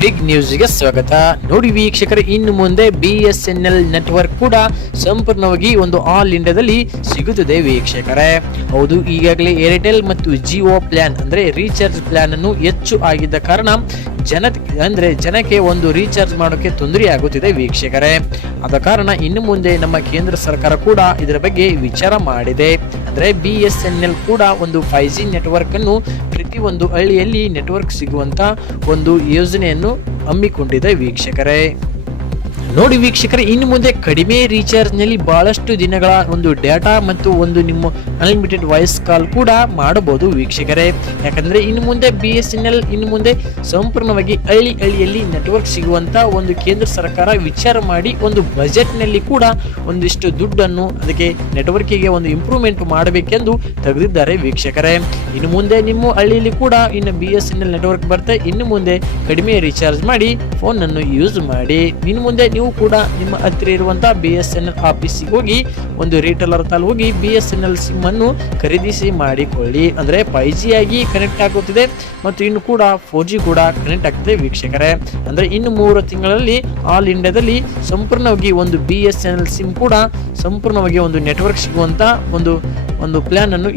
Big ನ್ಯೂಸ್ಗೆ ಸ್ವಾಗತ. ನೋಡಿ ವೀಕ್ಷಕರೇ, ಇನ್ನು ಮುಂದೆ BSNL ನೆಟ್ವರ್ಕ್ ಕೂಡ ಸಂಪೂರ್ಣವಾಗಿ ಒಂದು ಆಲ್ ಇಂಡಿಯಾದಲ್ಲಿ ಸಿಗುತ್ತದೆ ವೀಕ್ಷಕರೇ. ಹೌದು, ಈಗಾಗಲೇ ಏರ್ಟೆಲ್ ಮತ್ತು ಜಿಯೋ ಪ್ಲಾನ್ ಅಂದ್ರೆ ರೀಚಾರ್ಜ್ ಪ್ಲಾನ್ ಅನ್ನು ಹೆಚ್ಚು ಆಗಿದ್ದ ಕಾರಣ ಜನಕ್ಕೆ ಒಂದು ರೀಚಾರ್ಜ್ ಮಾಡೋಕೆ ತೊಂದರೆ ಆಗುತ್ತಿದೆ ವೀಕ್ಷಕರೇ. ಆದ ಕಾರಣ ಇನ್ನು ಮುಂದೆ ನಮ್ಮ ಕೇಂದ್ರ ಸರ್ಕಾರ ಕೂಡ ಇದರ ಬಗ್ಗೆ ವಿಚಾರ ಮಾಡಿದೆ. ಅಂದ್ರೆ BSNL ಕೂಡ ಒಂದು 5G ನೆಟ್ವರ್ಕ್ ಅನ್ನು ಪ್ರತಿ ಒಂದು ಹಳ್ಳಿಯಲ್ಲಿ ನೆಟ್ವರ್ಕ್ ಸಿಗುವಂತ ಒಂದು ಯೋಜನೆಯನ್ನು ಹಮ್ಮಿಕೊಂಡಿದೆ ವೀಕ್ಷಕರೇ. ನೋಡಿ ವೀಕ್ಷಕರೇ, ಇನ್ನು ಮುಂದೆ ಕಡಿಮೆ ರೀಚಾರ್ಜ್ ನಲ್ಲಿ ಬಹಳಷ್ಟು ದಿನಗಳ ಒಂದು ಡೇಟಾ ಮತ್ತು ಒಂದು ನಿಮ್ಮ ಅನ್ಲಿಮಿಟೆಡ್ ವಾಯ್ಸ್ ಕಾಲ್ ಕೂಡ ಮಾಡಬಹುದು ವೀಕ್ಷಕರೇ. ಯಾಕಂದ್ರೆ ಇನ್ನು ಮುಂದೆ BSNL ಇನ್ನು ಮುಂದೆ ಸಂಪೂರ್ಣವಾಗಿ ಹಳ್ಳಿಯಲ್ಲಿ ನೆಟ್ವರ್ಕ್ ಸಿಗುವಂತ ಒಂದು ಕೇಂದ್ರ ಸರ್ಕಾರ ವಿಚಾರ ಮಾಡಿ ಒಂದು ಬಜೆಟ್ ನಲ್ಲಿ ಕೂಡ ಒಂದಿಷ್ಟು ದುಡ್ಡನ್ನು ಅದಕ್ಕೆ ನೆಟ್ವರ್ಕಿಗೆ ಒಂದು ಇಂಪ್ರೂವ್ಮೆಂಟ್ ಮಾಡಬೇಕೆಂದು ತೆಗೆದಿದ್ದಾರೆ ವೀಕ್ಷಕರೇ. ಇನ್ನು ಮುಂದೆ ನಿಮ್ಮ ಹಳ್ಳಿಯಲ್ಲಿ ಕೂಡ ಇನ್ನು BSNL ನೆಟ್ವರ್ಕ್ ಬರುತ್ತೆ. ಇನ್ನು ಮುಂದೆ ಕಡಿಮೆ ರೀಚಾರ್ಜ್ ಮಾಡಿ ಫೋನ್ ಅನ್ನು ಯೂಸ್ ಮಾಡಿ. ಇನ್ನು ಮುಂದೆ ನೀವು ಕೂಡ ನಿಮ್ಮ ಹತ್ತಿರ ಇರುವಂತಹ BSNL ಆಫೀಸಿಗೆ ಹೋಗಿ ಒಂದು ರಿಟೇಲರ್ ತಾಲ್ ಹೋಗಿ BSNL ಸಿಮ್ ಅನ್ನು ಖರೀದಿಸಿ ಮಾಡಿಕೊಳ್ಳಿ. ಅಂದ್ರೆ 5G ಆಗಿ ಕನೆಕ್ಟ್ ಆಗುತ್ತಿದೆ ಮತ್ತು ಇನ್ನು ಕೂಡ 4G ಕೂಡ ಕನೆಕ್ಟ್ ಆಗ್ತದೆ ವೀಕ್ಷಕರೇ. ಅಂದ್ರೆ ಇನ್ನು 3 ತಿಂಗಳಲ್ಲಿ ಆಲ್ ಇಂಡಿಯಾದಲ್ಲಿ ಸಂಪೂರ್ಣವಾಗಿ ಒಂದು BSNL ಸಿಮ್ ಕೂಡ ಸಂಪೂರ್ಣವಾಗಿ ಒಂದು ನೆಟ್ವರ್ಕ್ ಸಿಗುವಂತ ಒಂದು ಪ್ಲಾನ್ ಅನ್ನು